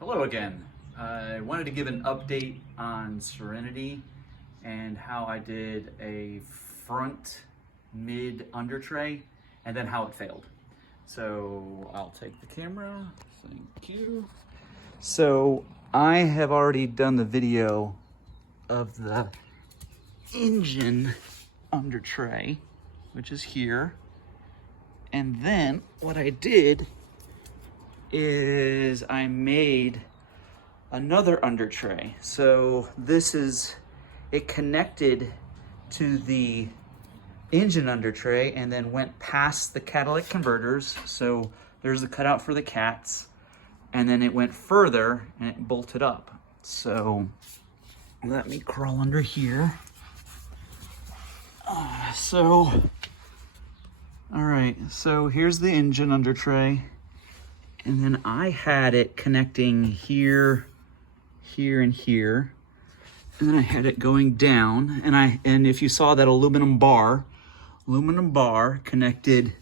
Hello again. I wanted to give an update on Serenity and how I did a front mid under tray and then how it failed. So I'll take the camera. Thank you. So I have already done the video of the engine under tray, which is here. And then what I did is I made another under tray. So this is, it connected to the engine under tray and then went past the catalytic converters. So there's the cutout for the cats. And then it went further and it bolted up. So let me crawl under here. All right, so here's the engine under tray. And then I had it connecting here, here, and here. And then I had it going down. And if you saw that aluminum bar connected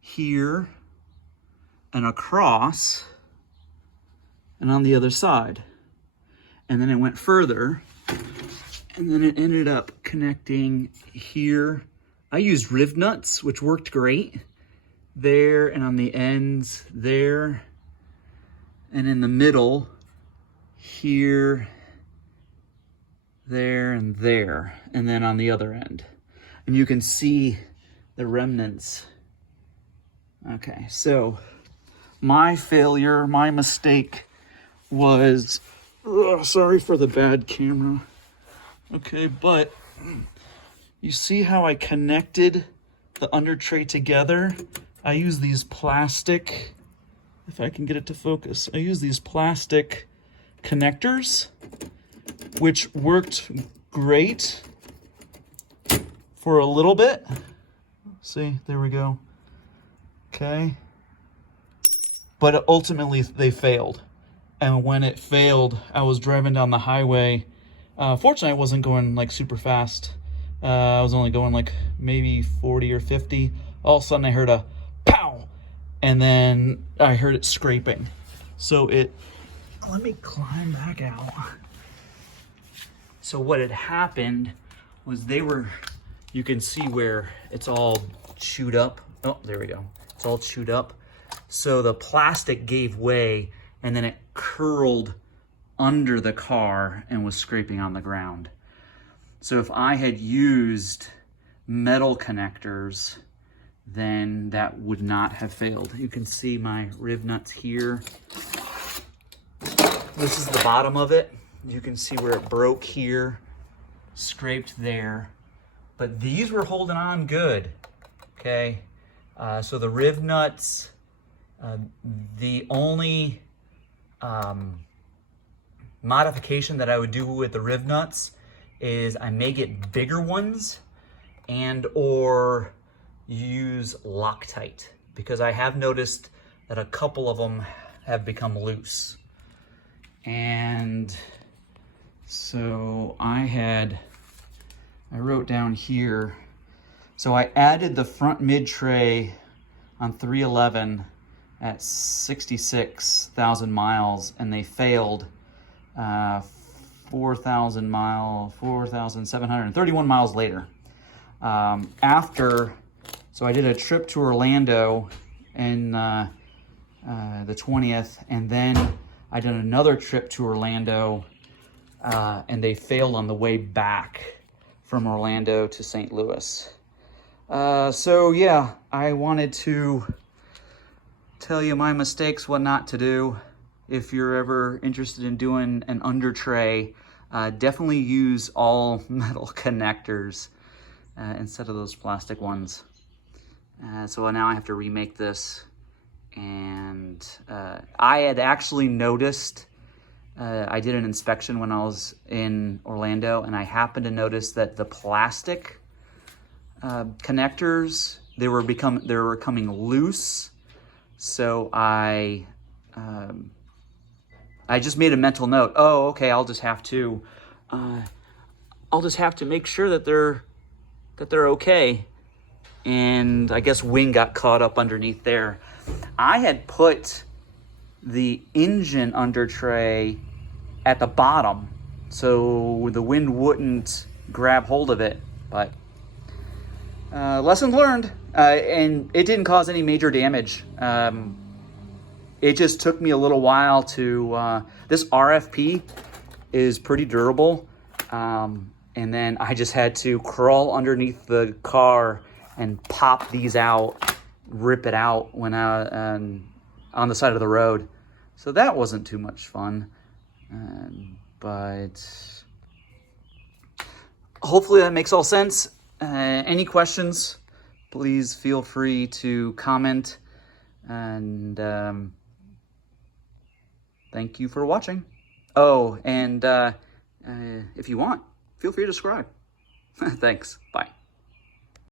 here and across and on the other side. And then it went further. And then it ended up connecting here. I used riv nuts, which worked great. There and on the ends there, and in the middle here, there, and there, and then on the other end. And you can see the remnants. Okay, so my failure, my mistake was, sorry for the bad camera. Okay, but you see how I connected the under tray together? I use these plastic, if I can get it to focus, I use these plastic connectors, which worked great for a little bit. See, there we go. Okay. But ultimately they failed. And when it failed, I was driving down the highway. Fortunately, I wasn't going like super fast. I was only going like maybe 40 or 50. All of a sudden I heard a pow, and then I heard it scraping. So let me climb back out. So what had happened was you can see where it's all chewed up. Oh, there we go. It's all chewed up. So the plastic gave way and then it curled under the car and was scraping on the ground. So if I had used metal connectors, then that would not have failed. You can see my riv nuts here. This is the bottom of it. You can see where it broke here, scraped there, but these were holding on good, okay? So the riv nuts, the only modification that I would do with the riv nuts is I may get bigger ones and or use Loctite, because I have noticed that a couple of them have become loose. And so I wrote down here, so I added the front mid tray on 311 at 66,000 miles and they failed 4,731 miles later. So I did a trip to Orlando in the 20th, and then I did another trip to Orlando, and they failed on the way back from Orlando to St. Louis. So yeah, I wanted to tell you my mistakes, what not to do. If you're ever interested in doing an under tray, definitely use all metal connectors instead of those plastic ones. So now I have to remake this. And I had actually noticed, I did an inspection when I was in Orlando, and I happened to notice that the plastic connectors, they were becoming loose. So I just made a mental note. Oh, okay, I'll just have to make sure that they're okay. And I guess wing got caught up underneath there. I had put the engine under tray at the bottom, so the wind wouldn't grab hold of it. But lesson learned, and it didn't cause any major damage. It just took me a little while to, this RFP is pretty durable. And then I just had to crawl underneath the car and pop these out, rip it out when on the side of the road. So that wasn't too much fun. But hopefully that makes all sense. Any questions, please feel free to comment. And thank you for watching. Oh, and if you want, feel free to subscribe. Thanks. Bye.